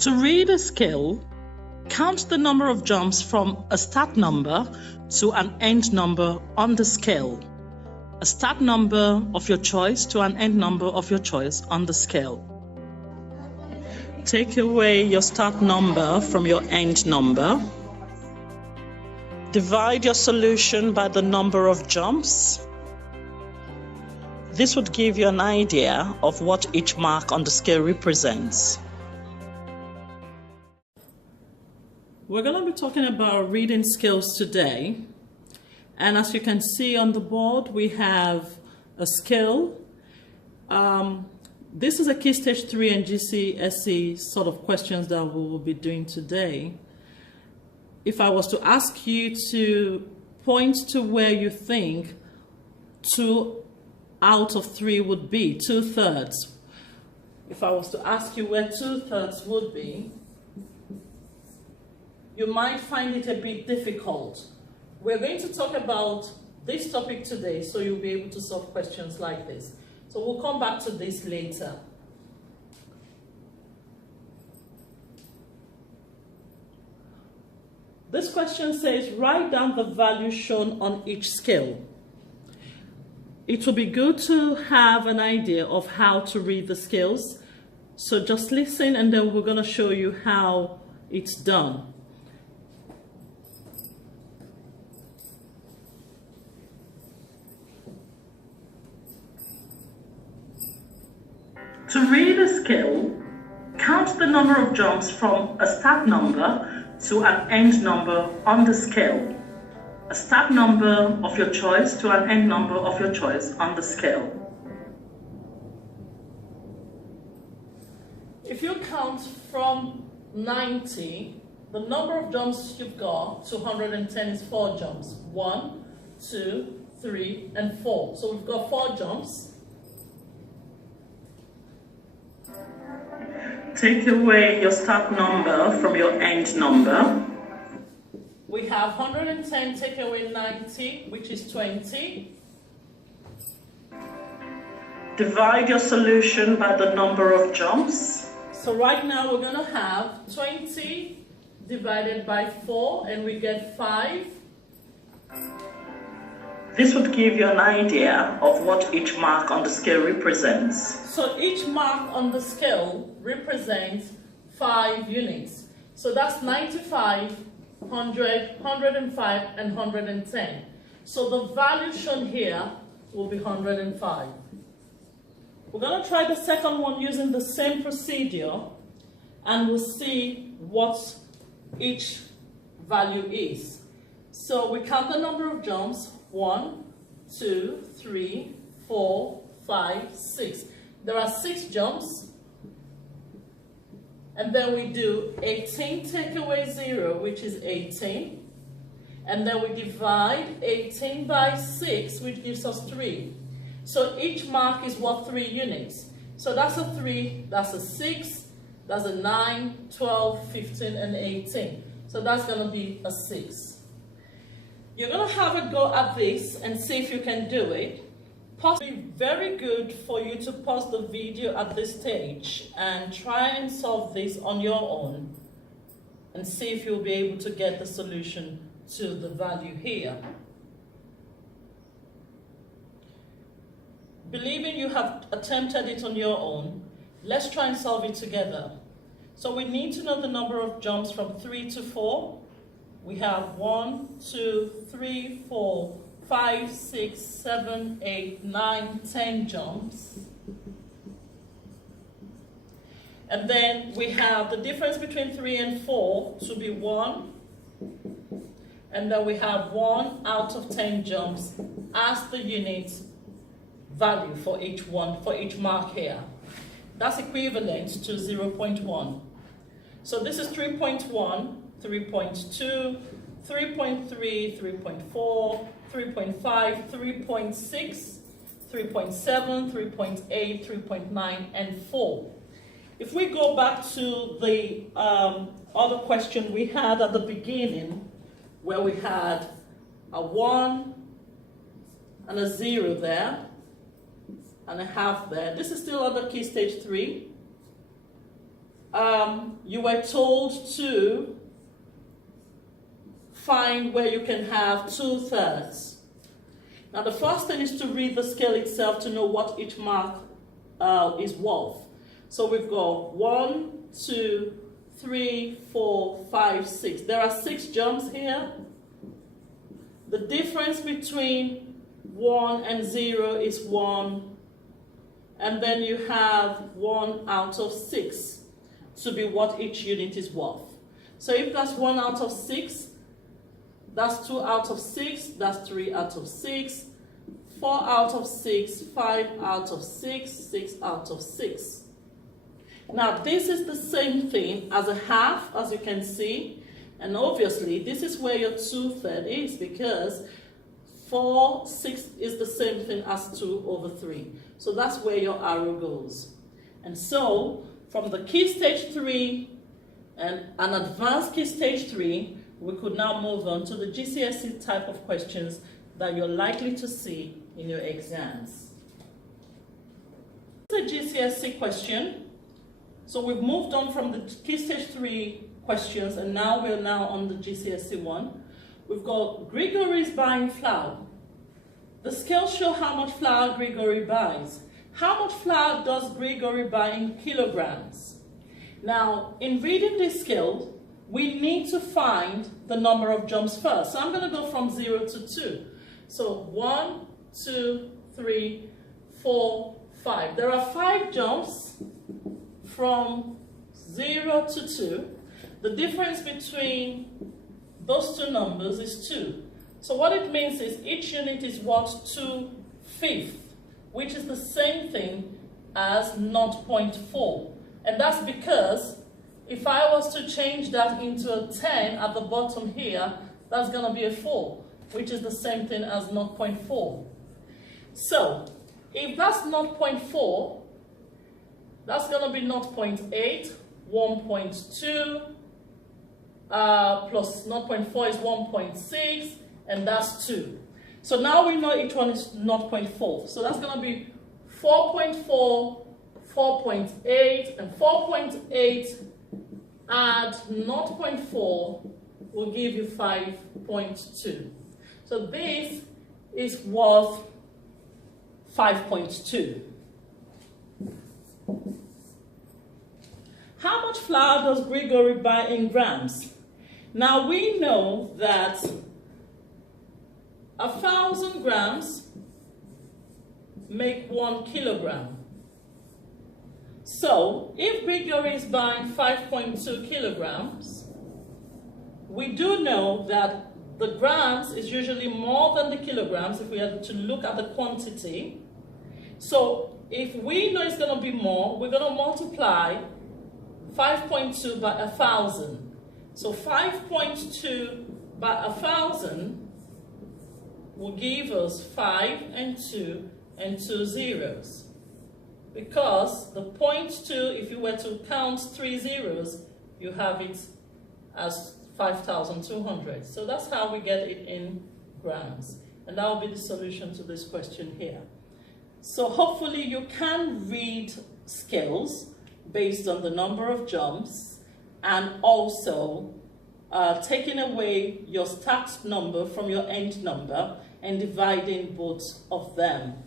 To read a scale, count the number of jumps from a start number to an end number on the scale. A start number of your choice to an end number of your choice on the scale. Take away your start number from your end number. Divide your solution by the number of jumps. This would give you an idea of what each mark on the scale represents. We're going to be talking about reading skills today. And as you can see on the board, we have a skill. This is a Key Stage 3 and GCSE sort of questions that we will be doing today. If I was to ask you to point to where you think 2 out of 3 would be, 2/3. If I was to ask you where 2/3 would be, you might find it a bit difficult. We're going to talk about this topic today, so you'll be able to solve questions like this. So we'll come back to this later. This question says, write down the value shown on each scale. It will be good to have an idea of how to read the scales. So just listen and then we're going to show you how it's done. To read a scale, count the number of jumps from a start number to an end number on the scale. A start number of your choice to an end number of your choice on the scale. If you count from 90, the number of jumps you've got to 110 is 4 jumps. 1, 2, 3, and 4. So we've got 4 jumps. Take away your start number from your end number. We have 110 take away 90, which is 20. Divide your solution by the number of jumps. So right now we're going to have 20 divided by 4 and we get 5. This would give you an idea of what each mark on the scale represents. So each mark on the scale represents 5 units. So that's 95, 100, 105, and 110. So the value shown here will be 105. We're going to try the second one using the same procedure and we'll see what each value is. So we count the number of jumps. 1, 2, 3, 4, 5, 6. There are 6 jumps. And then we do 18 take away 0, which is 18. And then we divide 18 by 6, which gives us 3. So each mark is what, 3 units. So that's a 3, that's a 6, that's a 9, 12, 15, and 18. So that's going to be a 6. You're going to have a go at this and see if you can do it. Possibly very good for you to pause the video at this stage and try and solve this on your own and see if you'll be able to get the solution to the value here. Believing you have attempted it on your own, let's try and solve it together. So we need to know the number of jumps from 3 to 4. We have 1, 2, 3, 4, 5, 6, 7, 8, 9, 10 jumps. And then we have the difference between 3 and 4 to be 1. And then we have 1 out of 10 jumps as the unit value for each one, for each mark here. That's equivalent to 0.1. So this is 3.1. 3.2, 3.3, 3.4, 3.5, 3.6, 3.7, 3.8, 3.9, and 4. If we go back to the other question we had at the beginning, where we had a 1 and a 0 there, and a half there. This is still under Key Stage 3. you were told to find where you can have 2/3. Now the first thing is to read the scale itself to know what each mark is worth. So we've got 1, 2, 3, 4, 5, 6. There are 6 jumps here. The difference between 1 and 0 is 1. And then you have 1 out of 6 to be what each unit is worth. So if that's 1 out of 6, that's 2 out of 6, that's 3 out of 6, 4 out of 6, 5 out of 6, 6 out of 6. Now this is the same thing as a half, as you can see, and obviously this is where your 2/3 is, because 4/6 is the same thing as 2/3. So that's where your arrow goes. And so from the Key Stage 3 and an Advanced Key Stage 3, we could now move on to the GCSE type of questions that you're likely to see in your exams. This is a GCSE question. So we've moved on from the Key Stage 3 questions, and now we're on the GCSE one. We've got Grigory's buying flour. The scales show how much flour Grigory buys. How much flour does Grigory buy in kilograms? Now, in reading this scale, we need to find the number of jumps first. So I'm going to go from 0 to 2. So 1, 2, 3, 4, 5. There are 5 jumps from 0 to 2. The difference between those two numbers is 2. So what it means is each unit is worth 2/5, which is the same thing as 0.4. And that's because if I was to change that into a 10 at the bottom here, that's going to be a 4, which is the same thing as 0.4. So if that's 0.4, that's going to be 0.8, 1.2, plus 0.4 is 1.6, and that's 2. So now we know each one is 0.4. So that's going to be 4.4, 4.8, and 4.8 add 0.4 will give you 5.2. So this is worth 5.2. How much flour does Grigory buy in grams? Now we know that 1,000 grams make 1 kilogram. So if Grigory is buying 5.2 kilograms, we do know that the grams is usually more than the kilograms if we are to look at the quantity. So if we know it's going to be more, we're going to multiply 5.2 by 1,000. So 5.2 by 1,000 will give us 5 and 2 and 2 zeros. Because the 0.2, if you were to count 3 zeros, you have it as 5,200. So that's how we get it in grams. And that will be the solution to this question here. So hopefully you can read scales based on the number of jumps, and also taking away your stacked number from your end number and dividing both of them.